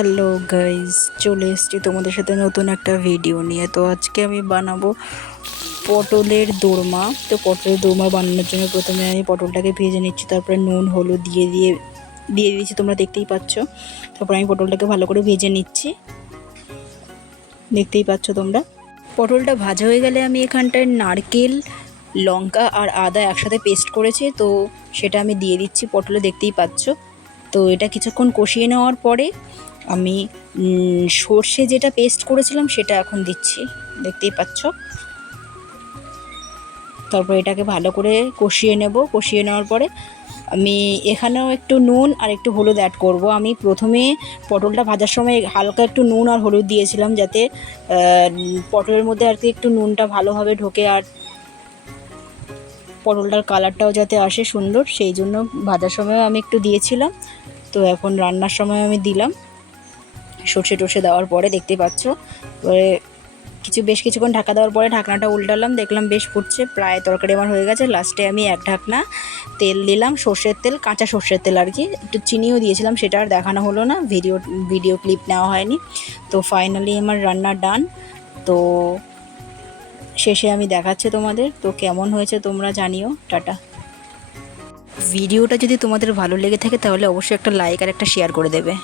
Hello guys, চলে এসেছি তোমাদের সাথে নতুন একটা ভিডিও নিয়ে। তো আজকে আমি বানাবো পটলের দোরমা। তো পটলের দোরমা বানানোর জন্য প্রথমে আমি পটলটাকে ভেজে নিচ্ছি, তারপরে নুন হলুদ দিয়ে দিয়েছি, তোমরা দেখতেই পাচ্ছ। তারপর আমি পটলটাকে ভালো করে ভেজে নিচ্ছি, দেখতেই পাচ্ছ তোমরা। পটলটা ভাজা হয়ে গেলে আমি এখানটায় নারকেল, লঙ্কা আর আদা একসাথে পেস্ট করেছি, তো সেটা আমি দিয়ে দিচ্ছি পটলে, দেখতেই পাচ্ছ। তো এটা কিছুক্ষণ কষিয়ে নেওয়ার পরে আমি সর্ষে যেটা পেস্ট করেছিলাম সেটা এখন দিচ্ছি, দেখতেই পাচ্ছ। তারপর এটাকে ভালো করে কষিয়ে নেব। কষিয়ে নেওয়ার পরে আমি এখানেও একটু নুন আর একটু হলুদ অ্যাড করব। আমি প্রথমে পটলটা ভাজার সময় হালকা একটু নুন আর হলুদ দিয়েছিলাম, যাতে পটলের মধ্যে আর কি একটু নুনটা ভালোভাবে ঢোকে আর পটলটার কালারটাও যাতে আসে সুন্দর, সেই জন্য ভাজার সময়ও আমি একটু দিয়েছিলাম। তো এখন রান্নার সময় আমি দিলাম সর্ষে টর্ষে দেওয়ার পরে, দেখতে পাচ্ছ। এবারে বেশ কিছুক্ষণ ঢাকা দেওয়ার পরে ঢাকনাটা উল্টালাম, দেখলাম বেশ ফুটছে, প্রায় তরকারি আমার হয়ে গেছে। লাস্টে আমি এক ঢাকনা তেল দিলাম, সর্ষের তেল, কাঁচা সর্ষের তেল আর কি। একটু চিনিও দিয়েছিলাম, সেটা আর দেখানো হলো না, ভিডিও ক্লিপ নেওয়া হয়নি। তো ফাইনালি আমার রান্না ডান। তো শেষে আমি দেখাচ্ছি তোমাদের। তো কেমন হয়েছে তোমরা জানিও। টাটা। ভিডিওটা যদি তোমাদের ভালো লেগে থাকে তাহলে অবশ্যই একটা লাইক আর একটা শেয়ার করে দেবে।